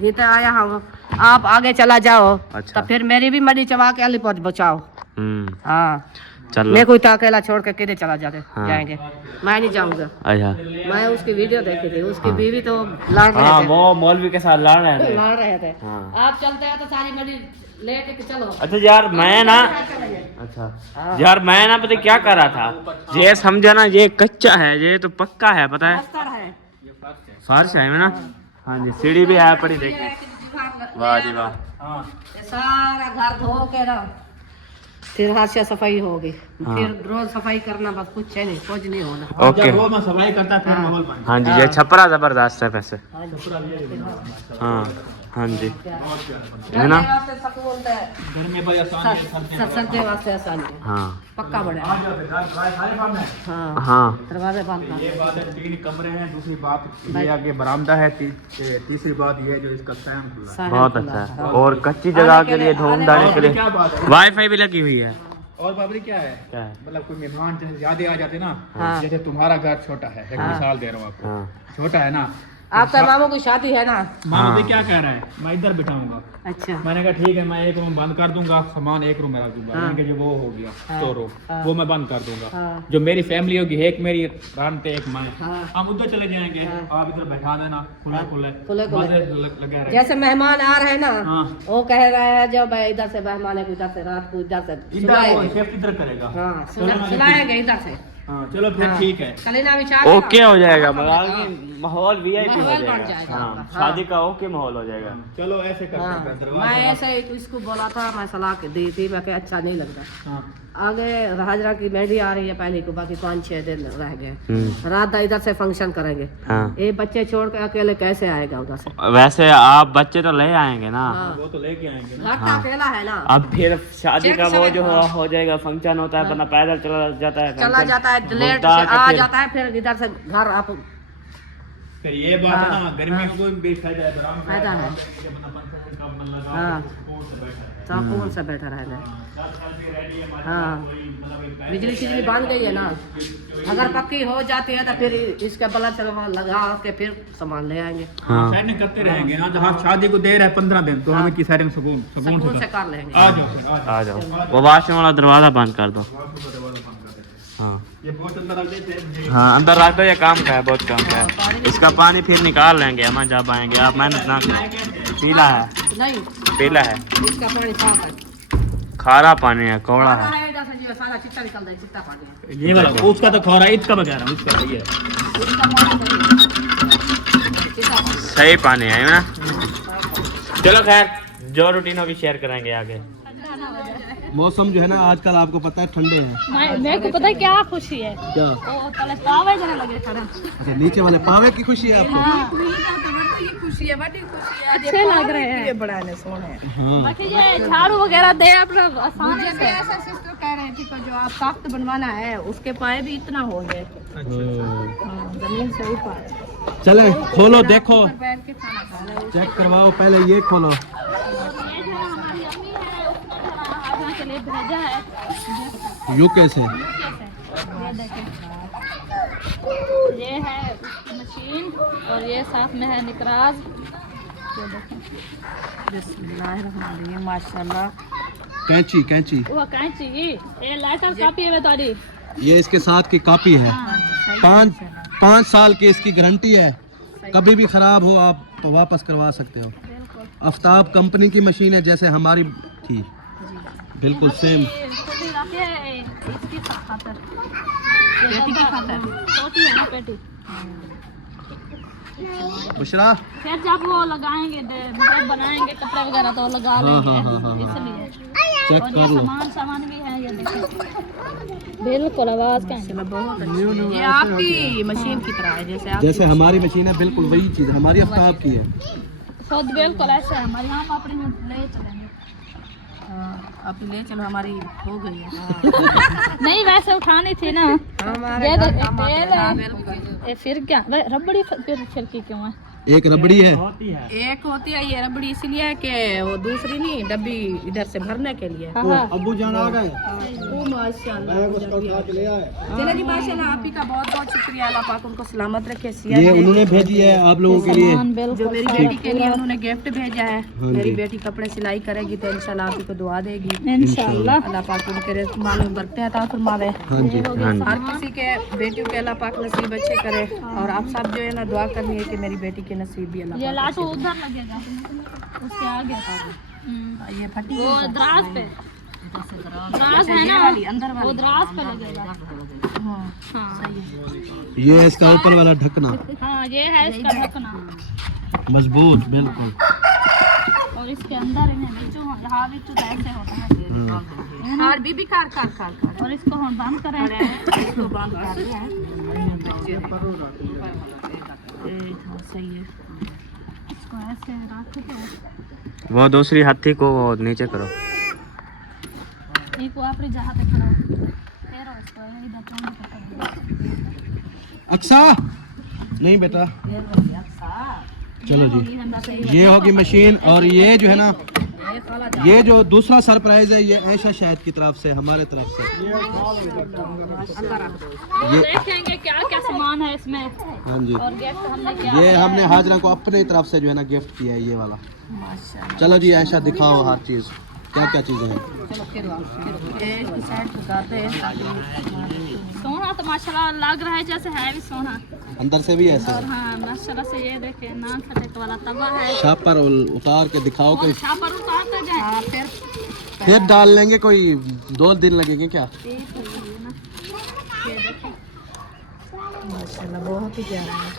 भीतर आया हूँ, आप आगे चला जाओ। अच्छा। तो फिर मेरी भी मरी चबा के अली पहुंच बचाओ। हाँ चल मैं कोई तो अकेला छोड़ के किधर चला जाते हाँ। जाएंगे, मैं नहीं जाऊंगा। अच्छा मैं उसकी वीडियो देखी थी, उसकी बीवी तो लड़ रहे हाँ थे, वो मौलवी के साथ लड़ रहे थे। लड़ रहे थे। हाँ। आप चलते हैं तो सारी मरी लेके के चलो। अच्छा यार मैं ना, अच्छा यार मैं ना पता क्या कर रहा था, ये समझा ना, ये कच्चा है, ये तो पक्का है, पता है पत्थर है। फर्श है ना। हाँ जी सीढ़ी भी है, पड़ी देखिए। वाह जी वाह। हाँ। ये सारा घर धो के ना फिर हाथ से सफाई होगी। हाँ। फिर रोज सफाई करना, बस कुछ है नहीं, कुछ नहीं होना। ओके जब वो मैं सफाई करता फिर माहौल बन हाँ जी ये छपरा जबरदस्त है वैसे। हाँ जी। हाँ हाँ जी है ना। वास्ते सुकून है, घर में भाई आसान है, सर्दी सर्दी वास्ते आसान है, हाँ पक्का बड़ा आ है। जाओ फिर, सारे काम है। हाँ हाँ दरवाजे बंद कर। ये बात है, 3 कमरे हैं। दूसरी बात ये आगे बरामदा है। तीसरी बात ये जो इसका फैन खुला है। सारे बहुत खुला अच्छा है। है, और कच्ची जगह के लिए धूम डालने के लिए क्या बात है? वाईफाई भी लगी हुई है। और बाबरी क्या है? क्या है? मतलब कोई मेहमान जैसे ज्यादा आ जाते ना, हाँ। जैसे तुम्हारा घर छोटा है, एक हाँ। मिसाल दे रहा हूँ आपको, हाँ छोटा है ना। आपका मामू की शादी है ना? मामा हाँ। भी क्या कह रहा है, मैं इधर बिठाऊंगा। अच्छा मैंने कहा ठीक है, मैं एक रूम बंद कर दूंगा, सामान एक रूम में रख दूंगा। हाँ। मैंने कहा जो वो हो गया हाँ। स्टोर रूम, हाँ। वो मैं बंद कर दूंगा। हाँ। जो मेरी फैमिली होगी, एक मेरी रान पे एक मैं, हाँ। हम उधर चले जाएंगे। हाँ। आप इधर बैठा देना, खुले हाँ। खुले खुले खुले। मजे लगे रहे। जैसे मेहमान आ रहे हैं ना, हाँ। वो कह रहे हैं जब इधर से मेहमान है, इधर से रात को इधर से इधर वो सुलाएंगे। शेफ इधर करेगा। हाँ चलो मैं- सुलाएंगे इधर से। हाँ चलो फिर हाँ। ठीक है। कलीना बिछा ओके हो जाएगा, हाँ। माहौल वीआईपी हो माहौल बन जाएगा। जाएगा हाँ आपका। शादी का ओके माहौल हो जाएगा। चलो ऐसे करते हैं, हाँ। दरवाजा मैं ऐसे ही तो इसको बोला था, मैं सलाह दी थी, मैं कहा अच्छा नहीं लगता। हाँ आगे हाजरा की मेहंदी आ रही है पहले को, बाकी 5-6 दिन रह गए। रात इधर से फंक्शन करेंगे। हाँ। ये बच्चे छोड़ के अकेले कैसे आएगा उधर से? वैसे आप बच्चे तो ले आएंगे ना। हाँ। वो तो लेके आएंगे। घर का अकेला है ना। अब फिर शादी का वो जो हो जाएगा, फंक्शन होता है, वरना पैदल चला जाता है, चला जाता है, लेट घूमता से है, आ फिर- जाता है, फिर इधर से घर आप फिर ये बात है ना, गर्मी में कोई भी फायदा है, आराम से फायदा है। अपना पंखा का मन लगा के हाँ। सुकून से बैठा है। सुकून से बैठा रहना। 10 साल की रेडी है हमारी, हाँ। कोई मतलब एक बिजली बन गई है ना, अगर पक्की हो जाती है तो फिर इसका बल्ब लगा के फिर सामान ले आएंगे। हाँ। सेटिंग करते रहेंगे ना। जहाँ शादी को देर है 15 दिन, तो हमें की सेटिंग सुकून सुकून से से कर लेंगे। आ जाओ फिर, आ जाओ। आ जाओ, वो वॉशरूम वाला दरवाजा बंद कर दो। हाँ ये बोतल अंदर रख देते हैं। हाँ, अंदर रख दो, ये काम का है, बहुत काम का है। इसका पानी फिर निकाल लेंगे हम जब आएंगे, आप मेहनत ना करें। पीला है, नहीं, पीला है, इसका पानी साफ है। खारा पानी है, कौड़ा है। सारा है, इधर से जो सारा चिट्टा निकलता है, चिट्टा पानी है। ये वाला उसका तो खौरा है, इसका बगैर उसका ये इसका पानी चिट्टा पानी। सही पानी है ना। चलो खैर, जो रूटीन अभी शेयर करेंगे आगे। मौसम जो है ना आजकल आपको पता है ठंडे हैं। मेरे को पता है क्या खुशी है, क्या? वो तले पावे जने लगे खड़ा। अच्छा, नीचे वाले पावे की खुशी है आपको? अच्छे लग रहे हैं। हाँ। बाकी ये झाड़ू वगैरह दे अपना आसानी से। ऐसा सिस्टर कह रहे थे कि जो आप तख्त बनवाना है उसके पाए भी इतना हो गए, जमीन से ऊपर। चले खोलो, देखो, बैठ के खाना खा रहे हैं। चेक करवाओ, पहले ये खोलो। ये जो हमारी अम्मी है उसने हाजरा के लिए भेजा है यूके से। ये देखें, ये है उसकी मशीन और ये साथ में है निकराज। ये देखें, बिस्मिल्लाहिर्रहमानिर्रहीम, माशाल्लाह। कैंची, कैंची, वो कैंची, ये लाइटर कापी है तारी। ये इसके साथ की कॉपी है। 5 साल की इसकी गारंटी है, कभी भी खराब हो आप वापस करवा सकते हो। आफ्ताब कंपनी की मशीन है, जैसे हमारी थी, बिल्कुल सेम। ये छोटी रखी है इसकी खातर, पेटी की खातर, छोटी है ना पेटी। बुशरा, फिर जब वो लगाएंगे, जब बनाएंगे कपड़े वगैरह तो लगा हाँ, लेंगे, हाँ, हाँ, हाँ, इसलिए। चेक और कर ये लो। सामान भी है, ये देखिए, बिल्कुल आवाज का बहुत अच्छी। ये आपकी मशीन की तरह है, जैसे आप जैसे हमारी मशीन है, बिल्कुल वही चीज़ हमारी आफ्ताब की है। खुद बिल्कुल ऐसे है। हमारे यहाँ पर अपनी ले चलेंगे। आप ले चलो, हमारी हो गई है। नहीं, वैसे उठानी थी ना। हमारे ये घर देख, काम आते तेल हैं। है। बिल्कुल। ये फिर क्या रबड़ी फिर की क्यों है? एक रबड़ी है, एक होती है ये रबड़ी इसलिए है कि वो दूसरी नहीं, डब्बी इधर से भरने के लिए। हाँ, हाँ। अब्बू जान आ गए, ओ माशाल्लाह, उठा के ले आए। चलो जी, माशाल्लाह, आप ही का बहुत बहुत शुक्रिया। अल्लाह पाक उनको सलामत रखे। ये उन्होंने भेजी है आप लोगों के लिए। सामान जो बिल्कुल मेरी बेटी के लिए उन्होंने गिफ्ट भेजा है। हाँ मेरी जी। बेटी कपड़े सिलाई करेगी तो इंशाल्लाह आप ही को दुआ देगी। इंशाल्लाह। अल्लाह पाक उनके माल में बरकत अता फरमावे। हाँ जी, हाँ जी। हर किसी के बेटियों के अल्लाह पाक नसीब अच्छे करे। और आप सब जो है ना दुआ करनी है कि मेरी बेटी के नसीब भी अल्लाह ये पाक लाटू अच्छे उधर लगेगा उसके आगे। करे। ये फटी वो द्रास पे, द्रास है ना, अंदर वो द्रास पे लगेगा। हाँ, हाँ, ये है इसका ऊपर वाला ढकना, हाँ, ये है इसका ढकना। मजबूत बिल्कुल। और इसके अंदर इन्हें बिचू, हाँ बिचू तो ऐसे होता है। कार बीबी कार कार कार कार। और इसको हम बंद करें। इसको बंद कर दिया है। हाँ, सही है। इसको ऐसे रख के वो दूसरी हाथी को वो नीचे करो। एक वो अपनी जहाँ पे खड़ा हो, फेरो इसको इधर टोन पे। अक्सा नहीं बेटा, चलो जी, ये होगी मशीन। और ये जो है ना, ये जो दूसरा सरप्राइज है, ये ऐशा शायद की तरफ से, हमारे तरफ से। ये देखेंगे क्या क्या सामान है इसमें। हाँ जी, और गिफ्ट हमने क्या ये हमने हाजरा को अपनी तरफ से जो है ना गिफ्ट किया है, ये वाला। चलो जी ऐशा, दिखाओ हर चीज़, क्या क्या चीज़ें हैं। चलो फिर ये इसकी साइड पे करते हैं ताकि सोना तो माशाल्लाह लग रहा है जैसे है भी सोना। अंदर से भी ऐसे और हाँ माशाल्लाह से ये देखे नान खटक वाला तवा है। छाप पर उतार के दिखाओ, और कोई छापर उतारते जाए। हाँ, फिर डाल लेंगे, कोई 2 दिन लगेंगे क्या? ठीक है ये ना, ये देखो माशाल्लाह बहुत ही प्यारा है।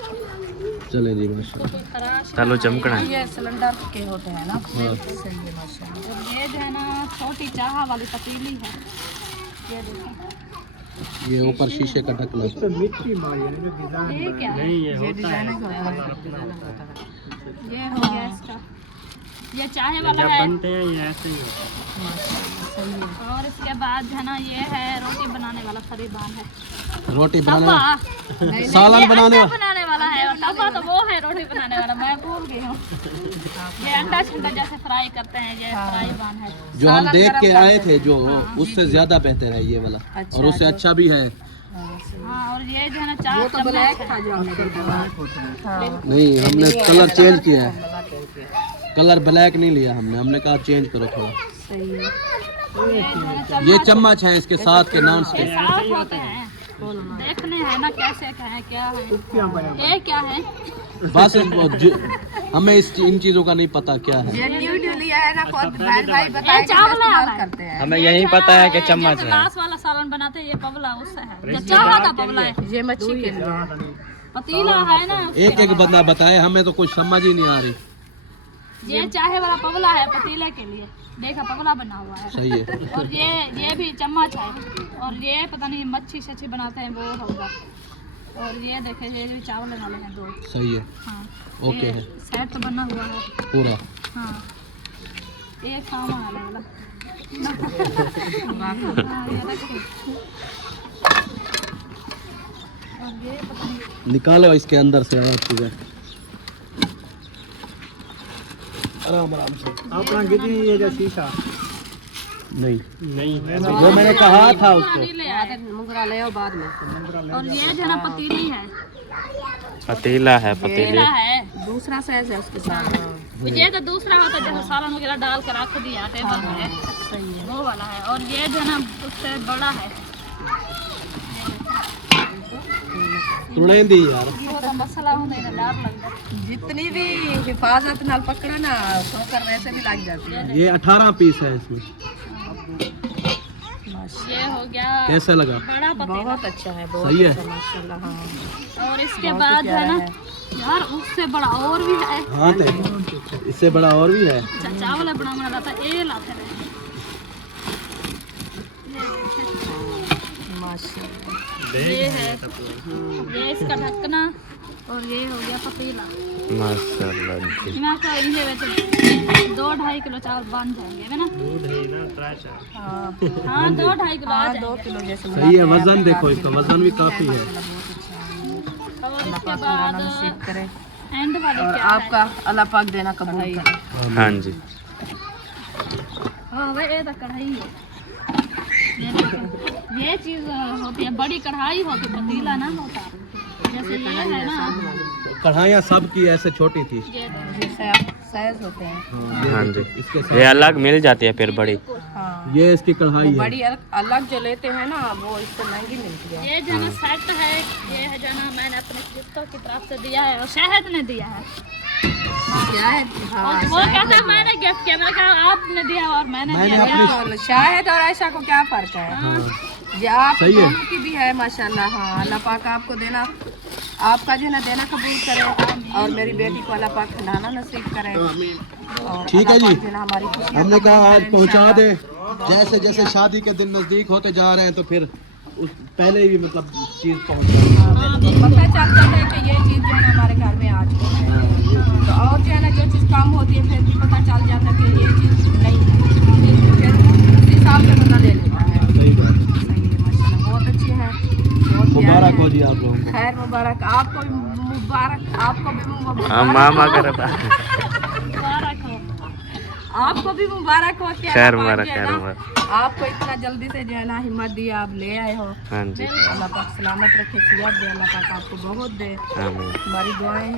चले जी माशाल्लाह। कोई खराश चलो चमकना है। ये सिलेंडर के होते हैं ना। सही है माशाल्लाह। और ये जो है ना छोटी चाह वाली पतीली है। ये देखो, ये ऊपर शीशे का ढकना। ये क्या है? नहीं, ये होता है। ये हो गया इसका, ये चाय वाला जब है। बनते हैं ये ऐसे ही होता और इसके बाद जो है ना ये है रोटी बनाने वाला फरीबान है। रोटी तवा बनाने, सालन ये बनाने अंडा बनाने वाला है, और तवा तो वो है रोटी बनाने वाला, मैं भूल गई हूँ। ये अंडा छंडा जैसे फ्राई करते हैं, ये फ्राई बान है। जो हम देख के आए थे, जो उससे ज्यादा बेहतर है ये वाला, और उससे अच्छा भी है। हाँ, और ये जो है ना चार ब्लैक खा नहीं, हमने कलर चेंज किया है, कलर ब्लैक नहीं लिया हमने, हमने कहा चेंज करो थोड़ा। ये चम्मच है इसके साथ के नाम से। ये साफ होते हैं, देखने हैं ना कैसे क्या है, क्या है ये क्या है। बस हमें इन चीजों का नहीं पता क्या है। ये लिया है ना, भाई ये चावल करते हैं। हमें यही पता है कि चम्मच है। लाश वाला सालन बनाते हैं, ये पबला उससे है, जो चावा का पबला है। ये मच्छी के लिए पतीला है ना, एक एक बंदा बताए, हमें तो कुछ समझ ही नहीं आ रही। ये चाहे वाला पबला है पतीले के लिए, देखा पबला बना हुआ है। सही है। और ये भी चम्मच है, और ये पता नहीं मच्छी शच्छी बनाते हैं वो होगा। और ये देखे ये भी चावल वाले हैं 2। सही है, हाँ, ओके ये है सेट तो बना हुआ है पूरा। हाँ, एक सामान वाला हाँ, ये देखिए। और ये पता नहीं निकालो इसके अंदर से आप चीजें आराम आराम से। अपना कितनी ये जो शीशा नहीं, नहीं वो मैंने कहा था उसको। नहीं ले आए। मुंगरा ले आओ बाद में। और ये जो ना पतीली है, पतीला है, पतीली पतीला है। दूसरा साइज है उसके साथ। ये तो दूसरा होता है जैसे सालन वगैरह डाल कर रख दिया टेबल में, वो वाला है। और ये जो ना उससे बड़ा है, तुड़े दी यार। वो तो मसाला होने का डर लगता है। जितनी भी हिफाजत नाल पकड़े ना, ठोकर वैसे भी लग जाती है। ये 18 पीस है इसमें। ये हो गया कैसा लगा? बड़ा पतीला। बहुत अच्छा है, बहुत सही है। अच्छा माशाल्लाह। हाँ, और इसके बाद है ना यार उससे बड़ा और भी है, हाँ तो इससे बड़ा और भी है। चावल बना बना लाता ये लाते रहे। ये है, ये इसका ढक्कना, और ये हो गया पतीला। माशाल्लाह जी। मैं कह रही हूँ 2-2.5 किलो चावल बन जाएंगे है ना। हाँ 2-2.5 किलो आ 2 जाएंगे। किलो जैसे सही है, वजन देखो इसका, वजन भी काफी है। और इसके बाद करे। एंड वाली और क्या आपका अल्लाह पाक देना कबूल करे। हाँ जी। हाँ वही ये तो कढ़ाई है। ये देखो, ये चीज होती है बड़ी कढ़ाई होती, पतीला ना होता। जैसे ये है ना, कढ़ाइयाँ सब की ऐसे छोटी थी। ये साइज होते हैं। हाँ जी, इसके ये अलग मिल जाती है फिर बड़ी। हाँ, ये इसकी कढ़ाई है। बड़ी अलग जो लेते हैं ना, वो इससे महंगी मिलती है। ये जो ना सेट है, ये है जो ना मैंने अपने दोस्तों की तरफ से दिया है, और शहद ने दिया है। क्या है? हाँ, और वो कहता है मैंने गिफ्ट किया, मैंने कहा आपने दिया और मैंने दिया। और शाहिद और ऐसा को क्या फर्क है? ये आप सही है। दोनों की भी है माशाल्लाह। हाँ, अल्लाह पाक आपको देना, आपका जो ना देना कबूल करे, और मेरी बेटी को अल्लाह पाक खिलाना नसीब करे। और ठीक है अल्लाह जी, पाक जो ना हमारी खुशियाँ हमने कहा आज कबूल पहुंचा करे दे। जैसे जैसे शादी के दिन नजदीक होते जा रहे हैं, तो फिर उस पहले ही मतलब चीज पहुंच जाए। पता चलता है कि ये चीज़ जो है ना हमारे घर में आज को है। तो और जो है ना जो चीज़ कम होती है, फिर भी पता चल जाता है कि ये चीज़ नहीं है, फिर उस हिसाब से बंदा ले लेता है। सही बात। सही है माशाल्लाह, बहुत अच्छी है, बहुत प्यारी मुबारक है। हो जी आप लोगों को। खैर मुबारक, आपको भी मुबारक, आपको भी मुबारक, मामा कर मुबारक हो। आपको भी मुबारक हो कि खैर अल्लाह पाक मुबारक, जो है खैर ना, मुबारक। आपको इतना जल्दी से जो है ना हिम्मत दी, आप ले आए हो। हाँ जी, अल्लाह पाक सलामत रखे, सियात दे, अल्लाह पाक आपको बहुत दे। आमीन। हमारी दुआएं हैं।